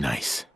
Nice.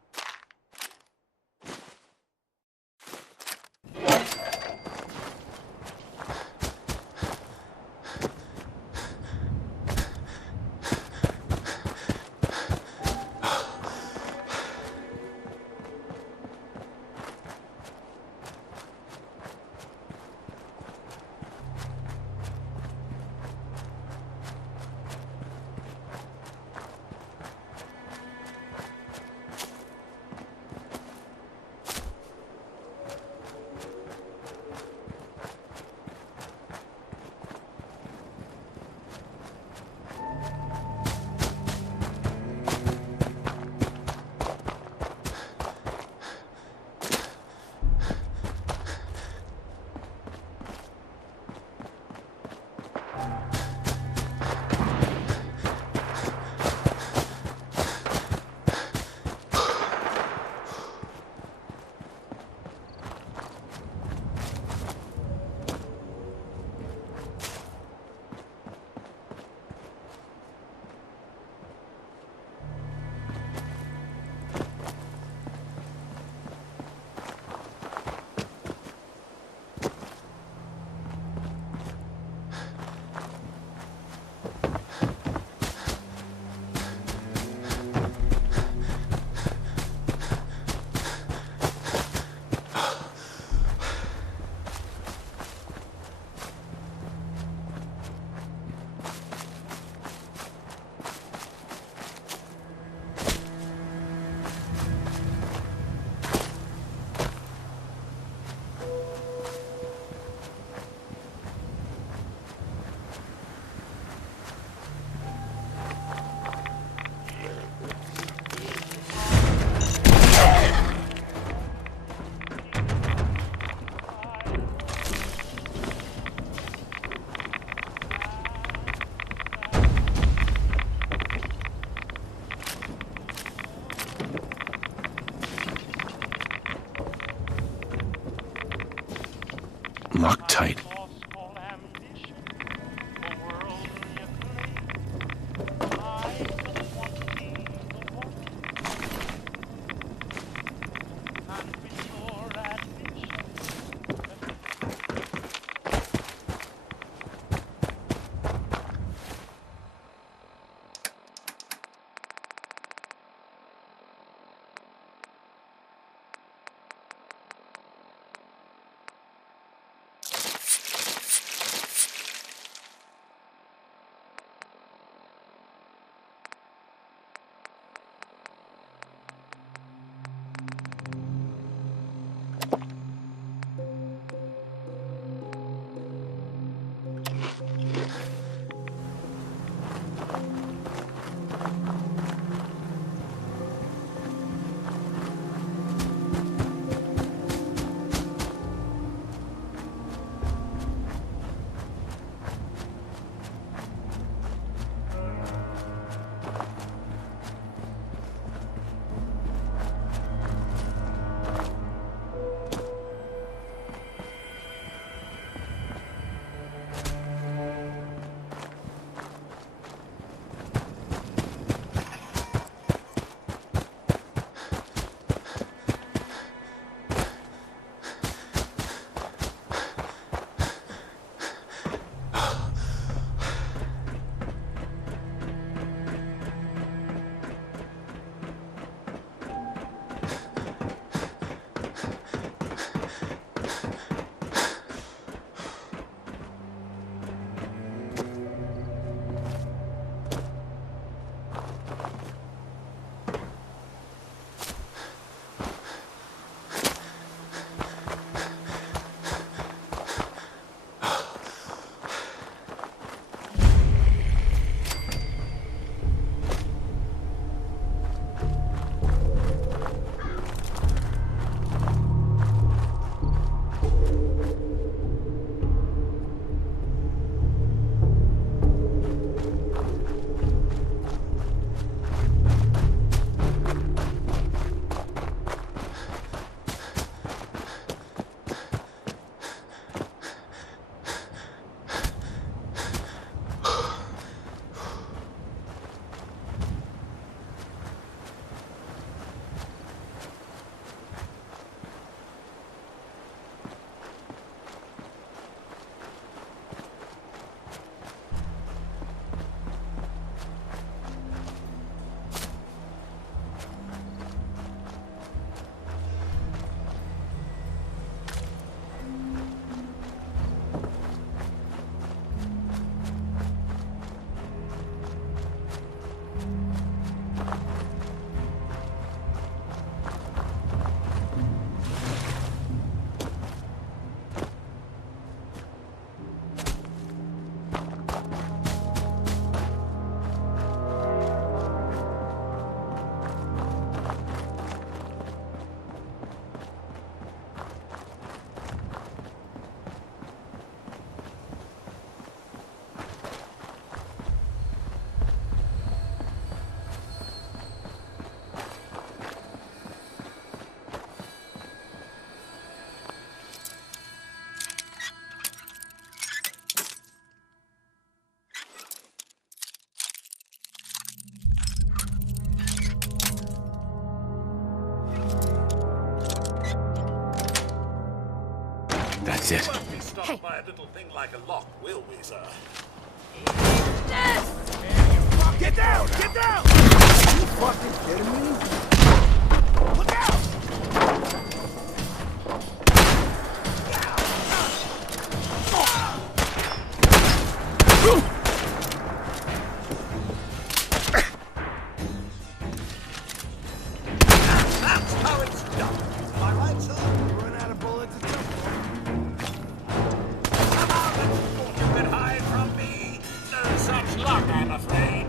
Locked tight. That's it. Won't be stopped by a little thing like a lock, will we, sir? Get down! Get down! Are you fucking kidding me? Look out! That's how it's done. Am I right, sir? Run out of bullets at some point. Come on, thought you could hide from me. No such luck, I'm afraid.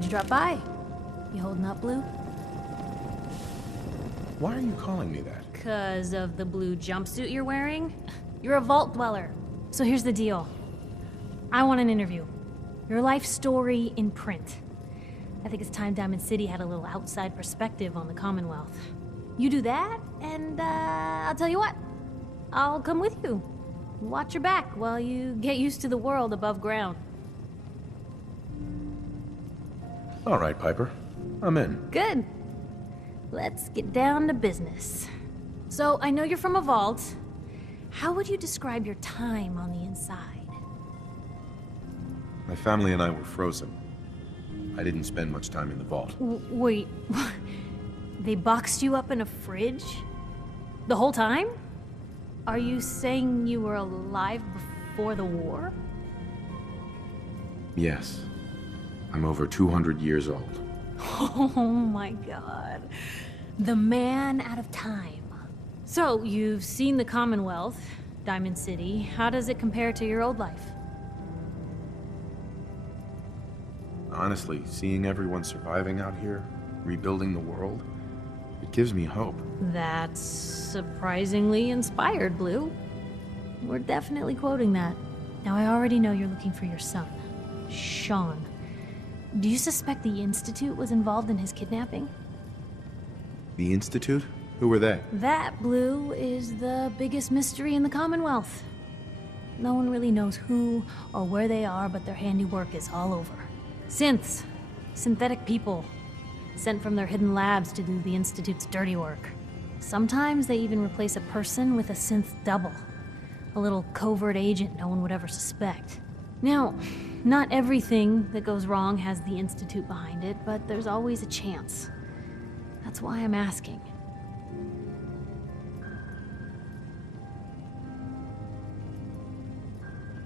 Glad you dropped by. You holding up, Blue? Why are you calling me that? 'Cause of the blue jumpsuit you're wearing? You're a vault dweller. So here's the deal. I want an interview. Your life story in print. I think it's time Diamond City had a little outside perspective on the Commonwealth. You do that, and I'll tell you what. I'll come with you. Watch your back while you get used to the world above ground. All right, Piper. I'm in. Good. Let's get down to business. So, I know you're from a vault. How would you describe your time on the inside? My family and I were frozen. I didn't spend much time in the vault. Wait, they boxed you up in a fridge? The whole time? Are you saying you were alive before the war? Yes. I'm over 200 years old. Oh my god. The man out of time. So, you've seen the Commonwealth, Diamond City. How does it compare to your old life? Honestly, seeing everyone surviving out here, rebuilding the world, it gives me hope. That's surprisingly inspired, Blue. We're definitely quoting that. Now, I already know you're looking for your son, Sean. Do you suspect the Institute was involved in his kidnapping? The Institute? Who were they? That, Blue, is the biggest mystery in the Commonwealth. No one really knows who or where they are, but their handiwork is all over. Synths. Synthetic people. Sent from their hidden labs to do the Institute's dirty work. Sometimes they even replace a person with a synth double. A little covert agent no one would ever suspect. Now, not everything that goes wrong has the Institute behind it, but there's always a chance. That's why I'm asking.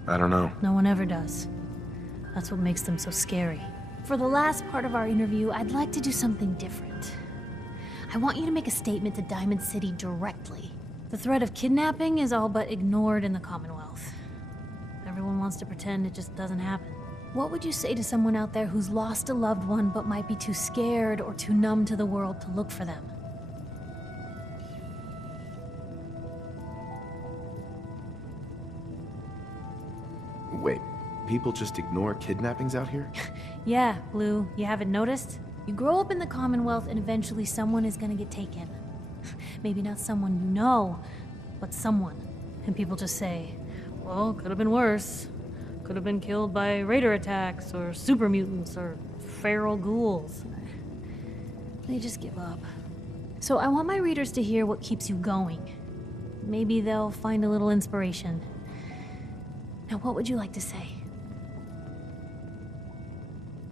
I don't know. No one ever does. That's what makes them so scary. For the last part of our interview, I'd like to do something different. I want you to make a statement to Diamond City directly. The threat of kidnapping is all but ignored in the Commonwealth. Everyone wants to pretend it just doesn't happen. What would you say to someone out there who's lost a loved one but might be too scared or too numb to the world to look for them? Wait, people just ignore kidnappings out here? Yeah, Blue, you haven't noticed? You grow up in the Commonwealth and eventually someone is gonna get taken. Maybe not someone you know, but someone. And people just say, well, could have been worse. Could have been killed by raider attacks, or super mutants, or feral ghouls. They just give up. So I want my readers to hear what keeps you going. Maybe they'll find a little inspiration. Now, what would you like to say?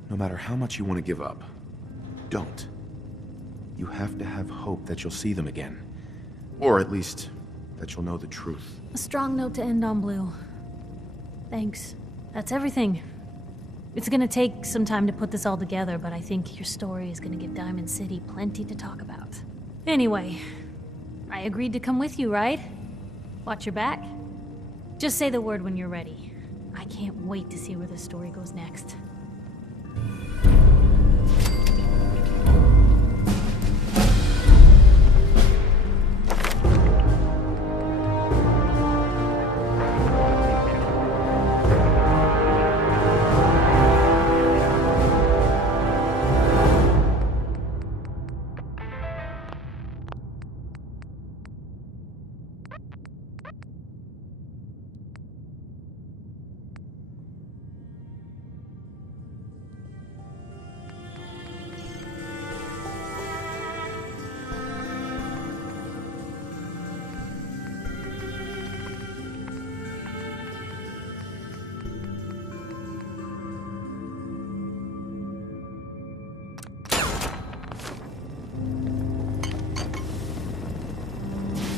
No matter how much you want to give up, don't. You have to have hope that you'll see them again. Or at least, that you'll know the truth. A strong note to end on, Blue. Thanks. That's everything. It's gonna take some time to put this all together, but I think your story is gonna give Diamond City plenty to talk about. Anyway, I agreed to come with you, right? Watch your back. Just say the word when you're ready. I can't wait to see where this story goes next.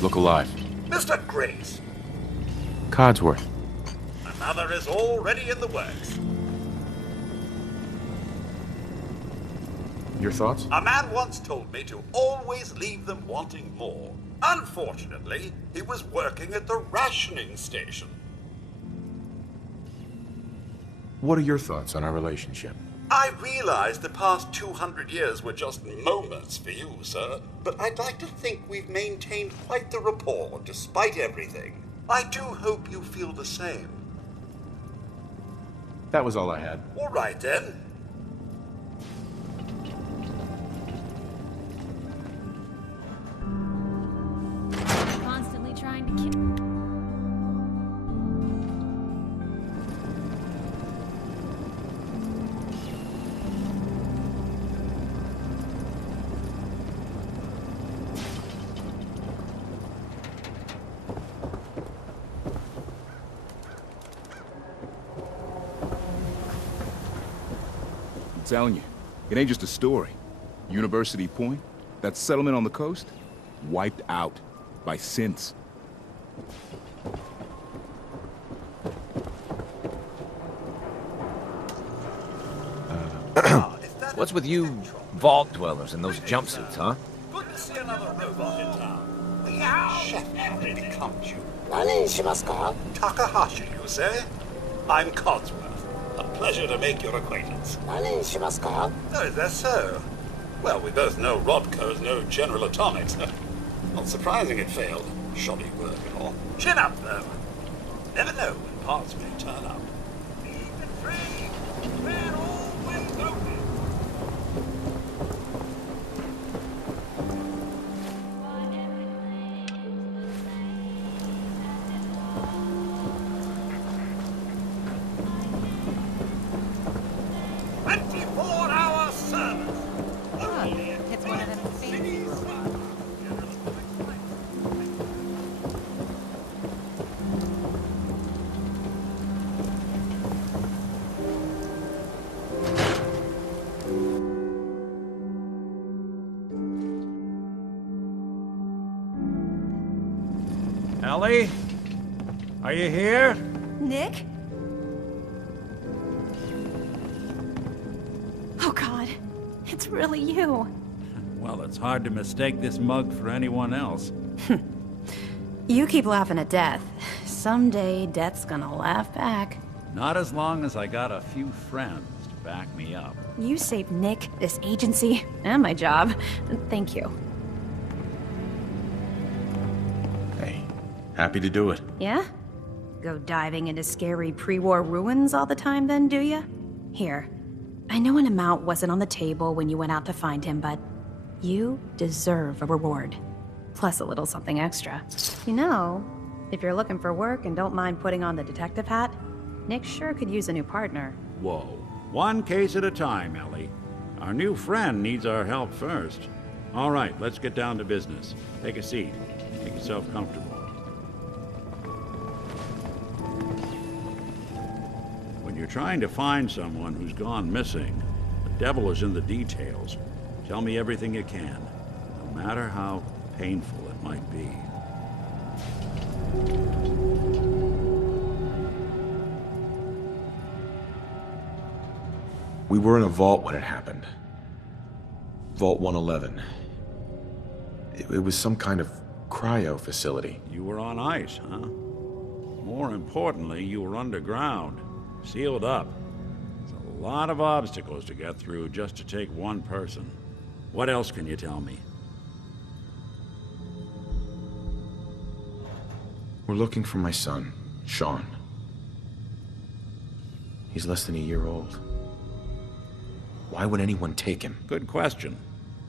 Look alive. Mr. Grace, Codsworth. another is already in the works. Your thoughts? A man once told me to always leave them wanting more. Unfortunately, he was working at the rationing station. What are your thoughts on our relationship? I realize the past 200 years were just moments for you, sir, but I'd like to think we've maintained quite the rapport despite everything. I do hope you feel the same. That was all I had. All right, then. Constantly trying to kill. I'm telling you, it ain't just a story. University Point, that settlement on the coast, wiped out by synths. What's with you vault dwellers and those jumpsuits, huh? Good to see another robot in town. The chef really becomes you. Takahashi, you say? I'm Codsworth. A pleasure to make your acquaintance. Oh, is that so? Well, we both know Rodco's no General Atomics. Not surprising it failed. Shoddy work and all. Chin up, though. Never know when parts may turn up. Leave the tree. We're always open. It's one of them things. Ellie? Are you here? Nick? Oh God, it's really you. Well, it's hard to mistake this mug for anyone else. You keep laughing at death. Someday, death's gonna laugh back. Not as long as I got a few friends to back me up. You saved Nick, this agency, and my job. Thank you. Hey, happy to do it. Yeah? Go diving into scary pre-war ruins all the time then, do ya? Here. I know an amount wasn't on the table when you went out to find him, but you deserve a reward. Plus a little something extra. You know, if you're looking for work and don't mind putting on the detective hat, Nick sure could use a new partner. Whoa. One case at a time, Ellie. Our new friend needs our help first. All right, let's get down to business. Take a seat. Make yourself comfortable. When you're trying to find someone who's gone missing, the devil is in the details. Tell me everything you can, no matter how painful it might be. We were in a vault when it happened. Vault 111. It was some kind of cryo facility. You were on ice, huh? More importantly, you were underground, sealed up. It's a lot of obstacles to get through just to take one person. What else can you tell me? We're looking for my son, Sean. He's less than a year old. Why would anyone take him? Good question.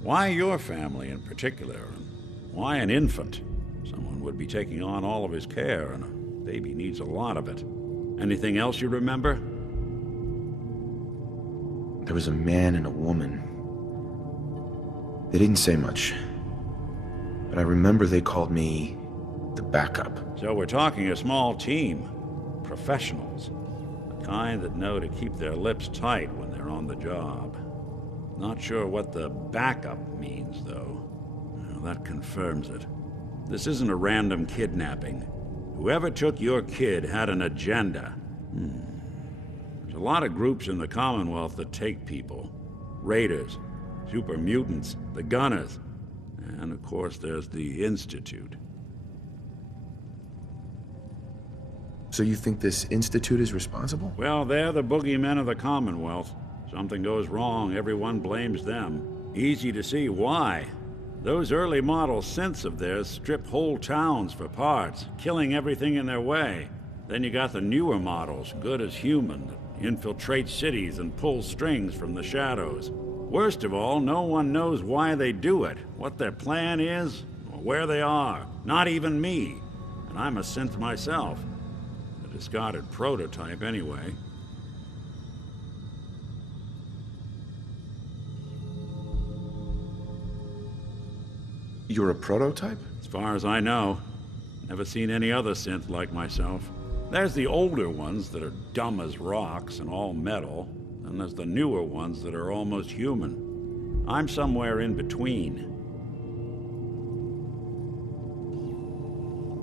Why your family in particular? And why an infant? Someone would be taking on all of his care, and a baby needs a lot of it. Anything else you remember? There was a man and a woman. They didn't say much. But I remember they called me the backup. So we're talking a small team. Professionals. The kind that know to keep their lips tight when they're on the job. Not sure what the backup means, though. Well, that confirms it. This isn't a random kidnapping. Whoever took your kid had an agenda. There's a lot of groups in the Commonwealth that take people. Raiders, super mutants, the Gunners, and of course there's the Institute. So you think this institute is responsible? Well, they're the boogeymen of the Commonwealth. Something goes wrong, everyone blames them. Easy to see why. Those early model synths of theirs strip whole towns for parts, killing everything in their way. Then you got the newer models, good as human, that infiltrate cities and pull strings from the shadows. Worst of all, no one knows why they do it, what their plan is, or where they are. Not even me. And I'm a synth myself. A discarded prototype, anyway. You're a prototype? As far as I know. Never seen any other synth like myself. There's the older ones that are dumb as rocks and all metal, and there's the newer ones that are almost human. I'm somewhere in between.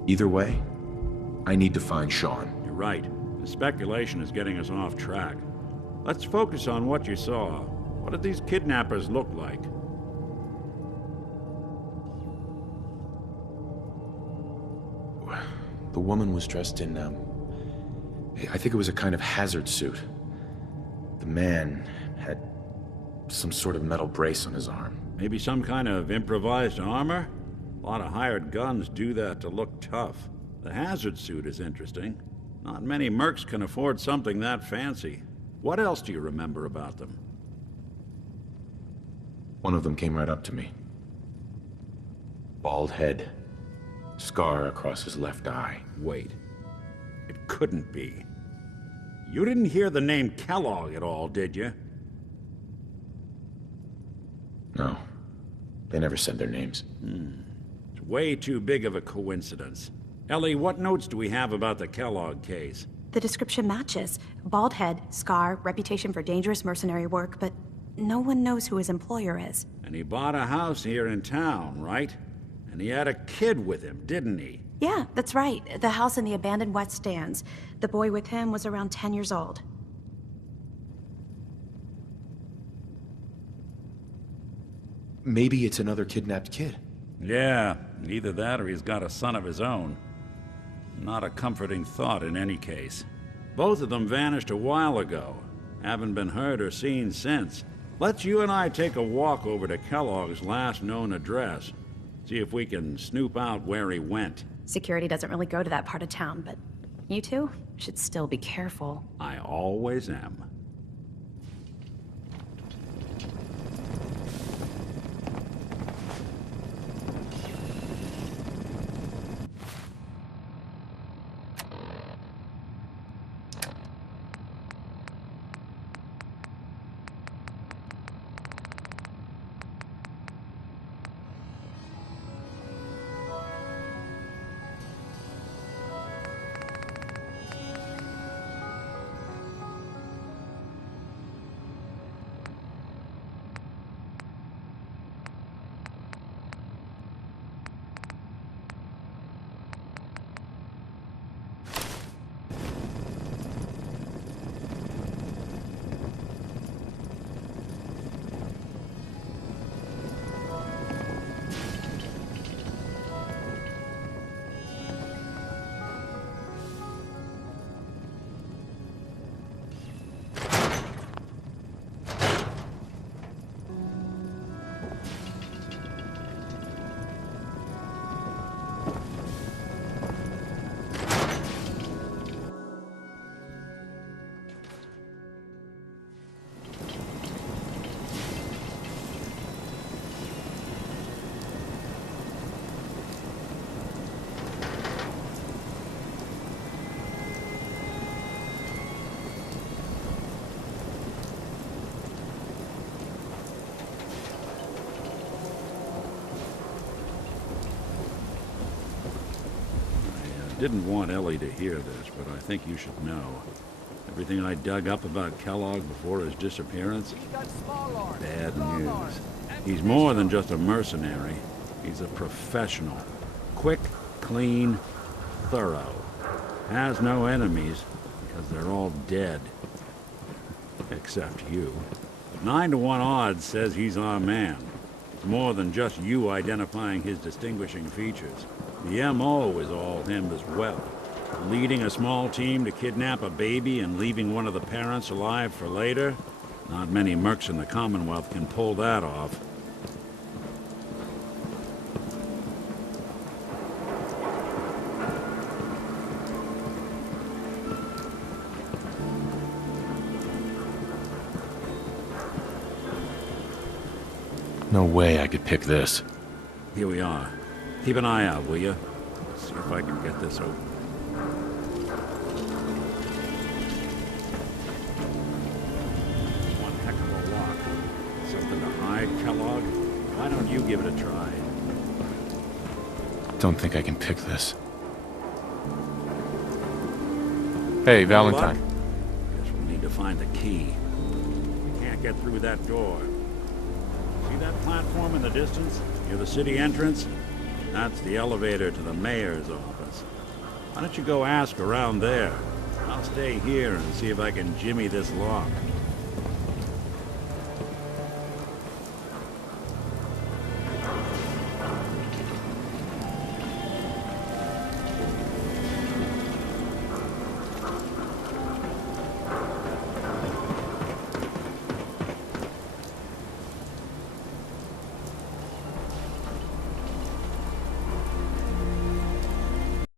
Either way, I need to find Sean. You're right. The speculation is getting us off track. Let's focus on what you saw. What did these kidnappers look like? The woman was dressed in, I think it was a kind of hazard suit. The man had some sort of metal brace on his arm. Maybe some kind of improvised armor? A lot of hired guns do that to look tough. The hazard suit is interesting. Not many mercs can afford something that fancy. What else do you remember about them? One of them came right up to me. Bald head. Scar across his left eye. Wait. It couldn't be. You didn't hear the name Kellogg at all, did you? No. They never said their names. It's way too big of a coincidence. Ellie, what notes do we have about the Kellogg case? The description matches. Bald head, scar, reputation for dangerous mercenary work, but no one knows who his employer is. And he bought a house here in town, right? And he had a kid with him, didn't he? Yeah, that's right. The house in the abandoned West Stands. The boy with him was around 10 years old. Maybe it's another kidnapped kid. Yeah, either that or he's got a son of his own. Not a comforting thought in any case. Both of them vanished a while ago. Haven't been heard or seen since. Let's you and I take a walk over to Kellogg's last known address. See if we can snoop out where he went. Security doesn't really go to that part of town, but you two should still be careful. I always am. Didn't want Ellie to hear this, but I think you should know. Everything I dug up about Kellogg before his disappearance, bad news. He's more than just a mercenary. He's a professional. Quick, clean, thorough. Has no enemies, because they're all dead. Except you. 9 to 1 odds says he's our man. It's more than just you identifying his distinguishing features. The M.O. is all him as well. Leading a small team to kidnap a baby and leaving one of the parents alive for later? Not many mercs in the Commonwealth can pull that off. No way I could pick this. Here we are. Keep an eye out, will you? See if I can get this open. One heck of a lock. Something to hide, Kellogg? Why don't you give it a try? Don't think I can pick this. Hey, Valentine. Guess we'll need to find the key. We can't get through that door. See that platform in the distance, near the city entrance? That's the elevator to the mayor's office. Why don't you go ask around there? I'll stay here and see if I can jimmy this lock.